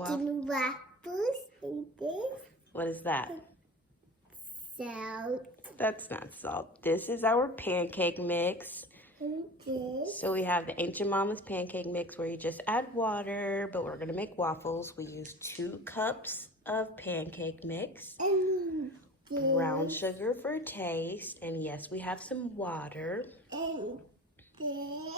making waffles in this. What is that? Salt. That's not salt. This is our pancake mix. And this. So we have the Ancient Mama's pancake mix where you just add water, but we're gonna make waffles. We use 2 cups of pancake mix, And this. brown sugar for taste, and yes, we have some water. And this.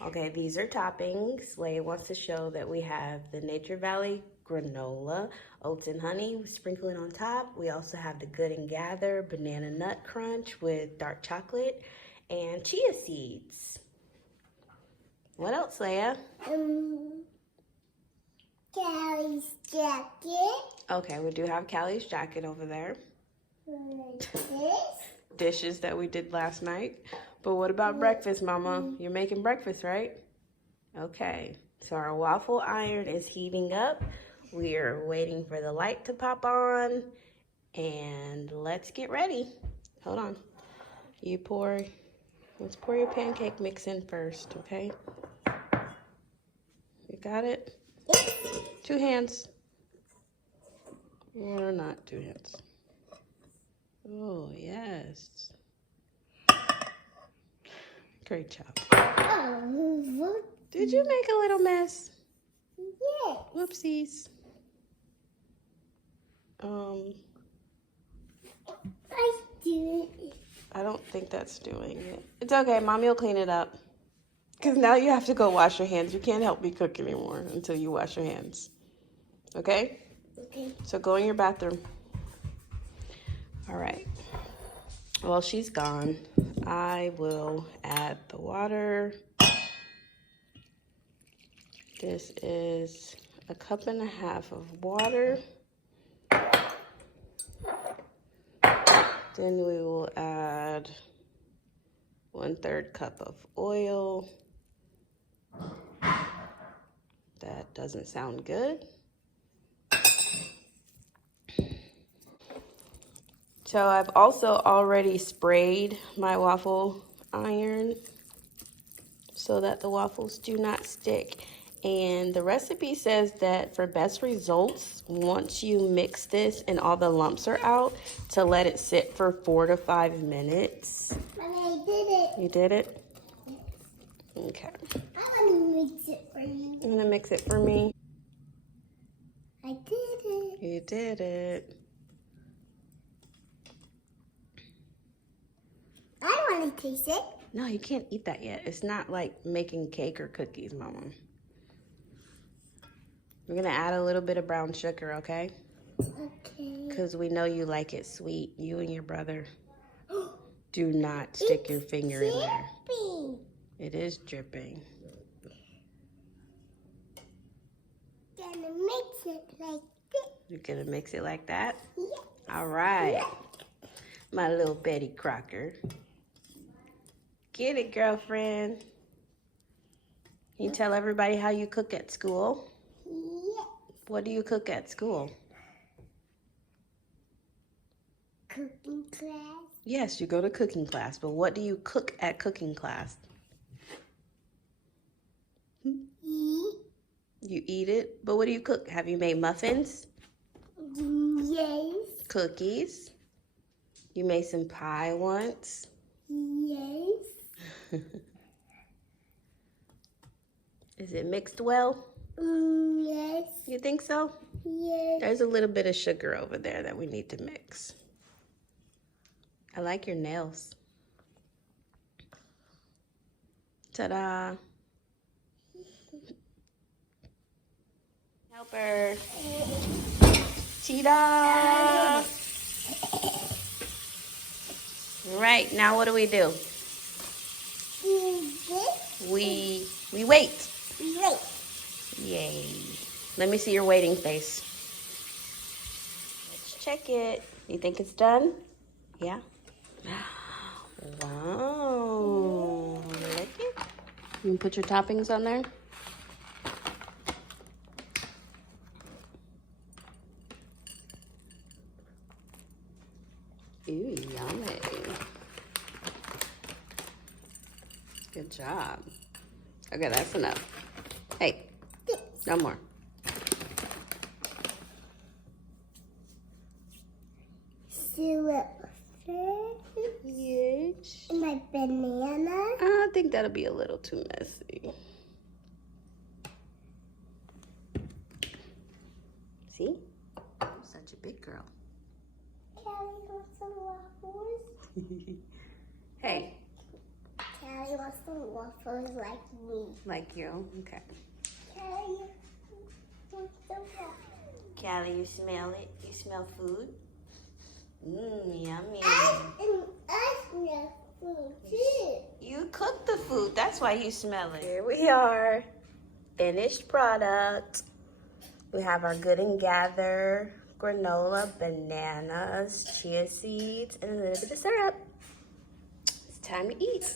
Okay, these are toppings. Leia wants to show that we have the Nature Valley granola, oats and honey, we sprinkle it on top. We also have the Good and Gather banana nut crunch with dark chocolate and chia seeds. What else, Leia? Callie's jacket. Okay, we do have Callie's jacket over there. This. Dishes that we did last night. But what about breakfast, Mama? You're making breakfast, right? Okay, so our waffle iron is heating up. We are waiting for the light to pop on, and let's get ready. Hold on. Let's pour your pancake mix in first, okay? You got it? 2 hands. Or not 2 hands. Oh, yes. Great job. Oh, Did you make a little mess? yes. Whoopsies. I do it. I don't think that's doing it. It's okay, Mommy will clean it up. Because now you have to go wash your hands. You can't help me cook anymore until you wash your hands. Okay? Okay. So go in your bathroom. All right. Well, she's gone. I will add the water. This is 1.5 cups of water. Then we will add 1/3 cup of oil. That doesn't sound good. So I've also already sprayed my waffle iron so that the waffles do not stick. And the recipe says that for best results, once you mix this and all the lumps are out, to let it sit for 4 to 5 minutes. Mommy, I did it. You did it? Okay. I want to mix it for you. You want to mix it for me? I did it. You did it. I want to taste it. No, you can't eat that yet. It's not like making cake or cookies, Mama. We're going to add a little bit of brown sugar, okay? Okay. Because we know you like it sweet. You and your brother. Do not stick your finger in there. Dripping. It is dripping. Gonna mix it like this. You're going to mix it like that? Yeah. All right. My little Betty Crocker. Get it, girlfriend. Can you tell everybody how you cook at school? Yeah. What do you cook at school? Cooking class. Yes, you go to cooking class, but what do you cook at cooking class? Eat. You eat it, but what do you cook? Have you made muffins? Yes. Cookies? You made some pie once? Yes. Is it mixed well? Yes. You think so? Yes. There's a little bit of sugar over there that we need to mix. I like your nails. Ta-da. Helper. Ta-da. Right, now what do? We wait. Wait. Yay. Let me see your waiting face. Let's check it. You think it's done? Yeah? Wow. Like it? You can put your toppings on there. Ooh, yummy. Good job. Okay, that's enough. Hey, no more. do it first. Yes. My banana. I think that'll be a little too messy. See? I'm such a big girl. Callie wants some waffles. Hey. Callie wants some waffles like me. Like you? Okay. Callie wants some waffles. Callie, you smell it? You smell food? Yummy. I smell food too. You cooked the food. That's why you smell it. Here we are. Finished product. We have our Good and Gather granola, bananas, chia seeds, and a little bit of syrup. It's time to eat.